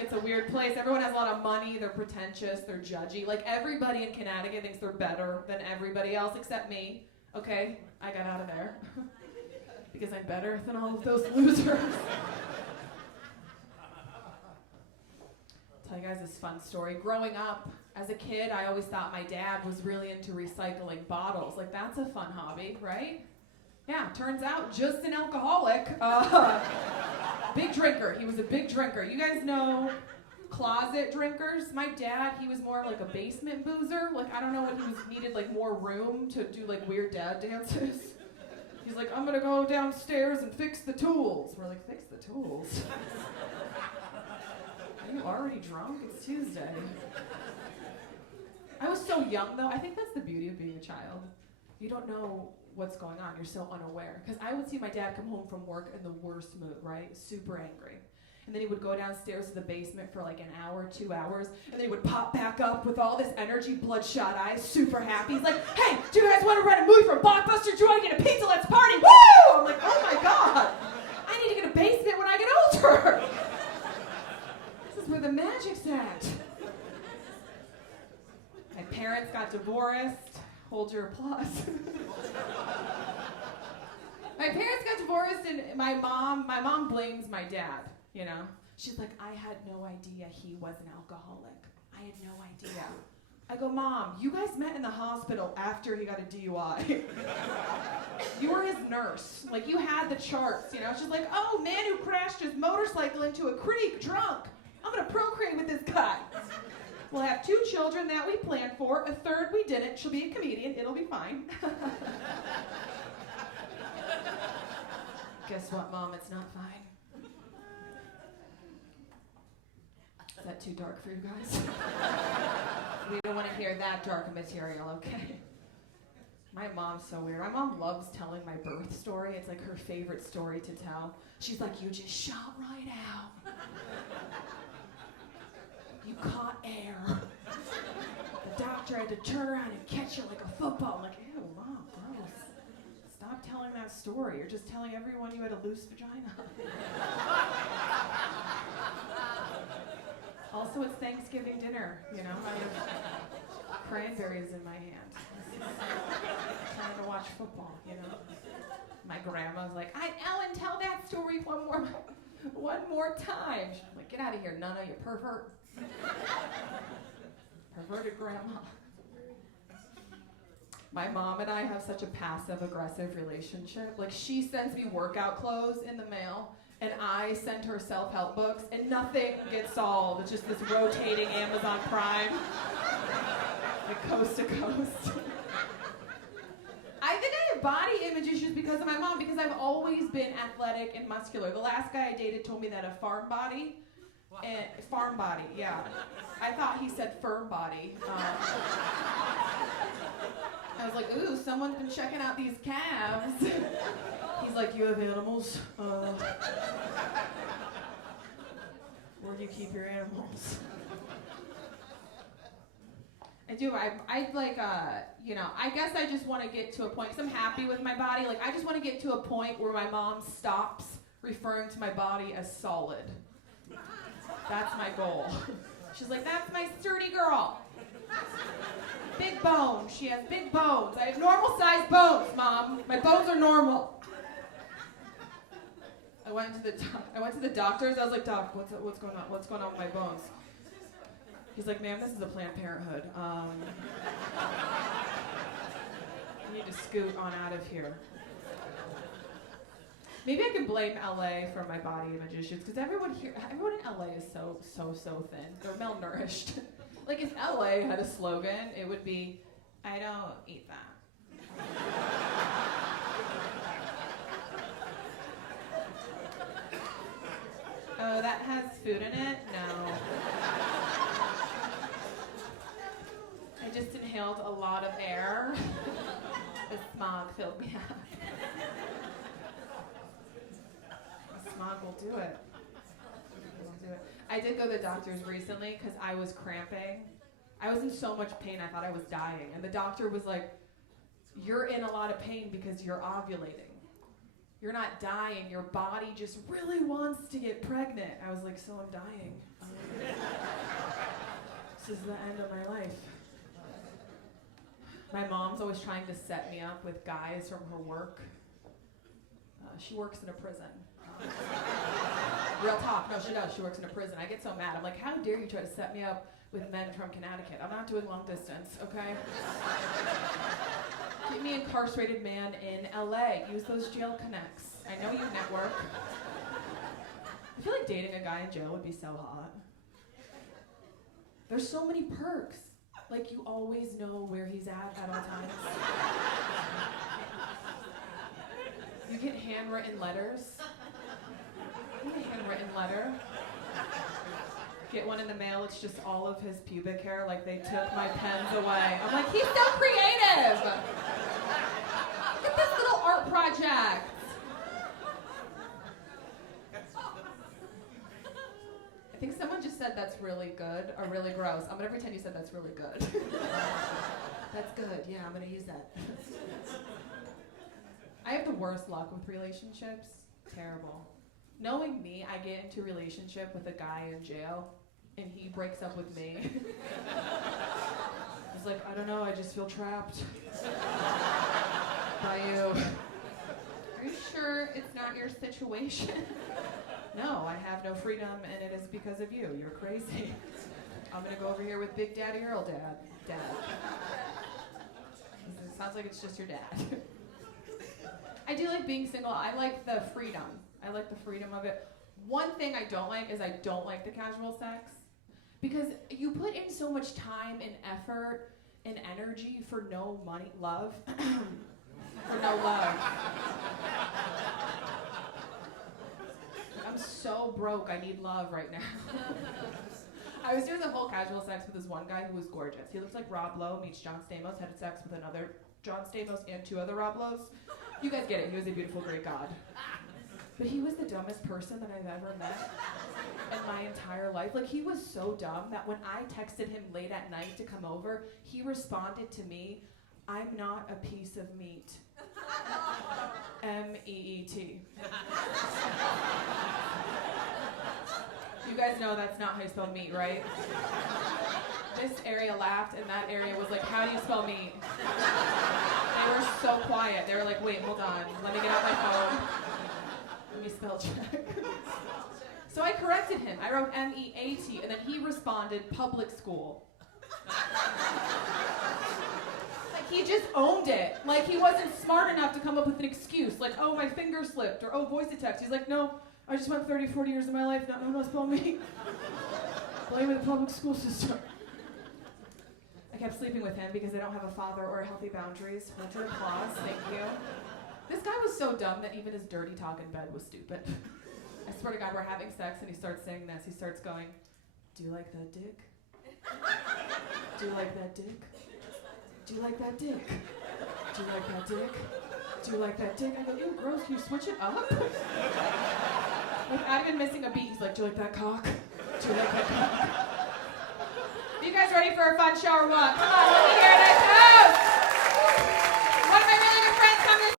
Connecticut's a weird place. Everyone has a lot of money. They're pretentious. They're judgy. Like, everybody in Connecticut thinks they're better than everybody else except me. Okay? I got out of there. Because I'm better than all of those losers. I'll tell you guys this fun story. Growing up, as a kid, I always thought my dad was really into recycling bottles. Like, that's a fun hobby, right? Yeah, turns out, just an alcoholic. Big drinker. He was a big drinker. You guys know closet drinkers? My dad, he was more of like a basement boozer. Like, I don't know when he needed like more room to do like weird dad dances. He's like, I'm gonna go downstairs and fix the tools. We're like, fix the tools? Are you already drunk? It's Tuesday. I was so young though. I think that's the beauty of being a child. You don't know what's going on. You're so unaware. Because I would see my dad come home from work in the worst mood, right? Super angry. And then he would go downstairs to the basement for like an hour, 2 hours, and then he would pop back up with all this energy, bloodshot eyes, super happy. He's like, hey, do you guys want to rent a movie from Blockbuster? Do you want to get a pizza? Let's party. Woo! I'm like, oh my God. I need to get a basement when I get older. This is where the magic's at. My parents got divorced. Hold your applause. My parents got divorced, and my mom blames my dad, you know. She's like, I had no idea he was an alcoholic. I had no idea. I go, Mom, you guys met in the hospital after he got a DUI. You were his nurse. Like, you had the charts, you know. She's like, oh, man who crashed his motorcycle into a creek drunk. I'm going to procreate with this guy. We'll have 2 children that we planned for. A third we didn't. She'll be a comedian. It'll be fine. Guess what, Mom? It's not fine. Is that too dark for you guys? We don't want to hear that dark material, okay? My mom's so weird. My mom loves telling my birth story. It's like her favorite story to tell. She's like, you just shot right out. You caught air. The doctor had to turn around and catch you like a football. I'm like, ew, Mom, gross. Stop telling that story. You're just telling everyone you had a loose vagina. Also, it's Thanksgiving dinner, you know? I have cranberries in my hand. Trying to watch football, you know? My grandma's like, Ellen, tell that story one more time. She's like, get out of here, Nana, you pervert. Perverted grandma. My mom and I have such a passive-aggressive relationship. Like, she sends me workout clothes in the mail, and I send her self-help books, and nothing gets solved. It's just this rotating Amazon Prime, like coast to coast. I think I have body image issues because of my mom, because I've always been athletic and muscular. The last guy I dated told me that a farm body, yeah. I thought he said firm body. I was like, ooh, someone's been checking out these calves. He's like, you have animals? Where do you keep your animals? I do. I like, you know, I guess I just want to get to a point, because I'm happy with my body. Like, I just want to get to a point where my mom stops referring to my body as solid. That's my goal. She's like, that's my sturdy girl. Big bones. She has big bones. I have normal sized bones, Mom. My bones are normal. I went to the doctors. I was like, Doc, what's going on? What's going on with my bones? He's like, ma'am, this is a Planned Parenthood. You need to scoot on out of here. Maybe I can blame LA for my body image issues, because everyone in LA is so thin. They're malnourished. Like, if LA had a slogan, it would be, I don't eat that. Oh, that has food in it? No. I just inhaled a lot of air. The smog filled me up. Smog will do it. I did go to the doctors recently because I was cramping. I was in so much pain, I thought I was dying. And the doctor was like, you're in a lot of pain because you're ovulating. You're not dying. Your body just really wants to get pregnant. I was like, so I'm dying. This is the end of my life. My mom's always trying to set me up with guys from her work. She works in a prison. Real talk. No, she does. She works in a prison. I get so mad. I'm like, how dare you try to set me up with men from Connecticut? I'm not doing long distance, okay? Get me incarcerated man in LA. Use those jail connects. I know you network. I feel like dating a guy in jail would be so hot. There's so many perks. Like, you always know where he's at all times. You get handwritten letters. You get a handwritten letter. Get one in the mail, it's just all of his pubic hair, like they took my pens away. I'm like, he's so creative! Look at this little art project! I think someone just said that's really good, or really gross. I'm gonna pretend you said that's really good. That's good, yeah, I'm gonna use that. I have the worst luck with relationships. Terrible. Knowing me, I get into a relationship with a guy in jail, and he breaks up with me. He's like, I don't know, I just feel trapped by you. Are you sure it's not your situation? No, I have no freedom, and it is because of you. You're crazy. I'm gonna go over here with Big Daddy Earl Dad. It sounds like it's just your dad. I do like being single. I like the freedom. I like the freedom of it. One thing I don't like is I don't like the casual sex. Because you put in so much time and effort and energy for no money, love. For no love. I'm so broke, I need love right now. I was doing the whole casual sex with this one guy who was gorgeous. He looks like Rob Lowe meets John Stamos, had sex with another John Stamos and 2 other Rob Lowe's. You guys get it, he was a beautiful, great god. But he was the dumbest person that I've ever met in my entire life. Like, he was so dumb that when I texted him late at night to come over, he responded to me, I'm not a piece of meat. M-E-E-T. You guys know that's not how you spell meat, right? This area laughed, and that area was like, how do you spell meat? They were so quiet. They were like, wait, hold on. Let me get out my phone. Let me spell check. So I corrected him. I wrote M-E-A-T, and then he responded, public school. Like, he just owned it. Like, he wasn't smart enough to come up with an excuse. Like, oh, my finger slipped, or oh, voice to text. He's like, no, I just went 30, 40 years of my life not knowing how to spell me. Blame the public school system. I kept sleeping with him because I don't have a father or healthy boundaries. Hold your applause, thank you. This guy was so dumb that even his dirty talk in bed was stupid. I swear to God, we're having sex and he starts saying this. He starts going, do you like that dick? Do you like that dick? Do you like that dick? Do you like that dick? Do you like that dick? I go, ew, gross, can you switch it up? Like, not even missing a beat. He's like, do you like that cock? Do you like that cock? You guys ready for a fun show or what? Come on, let me hear it.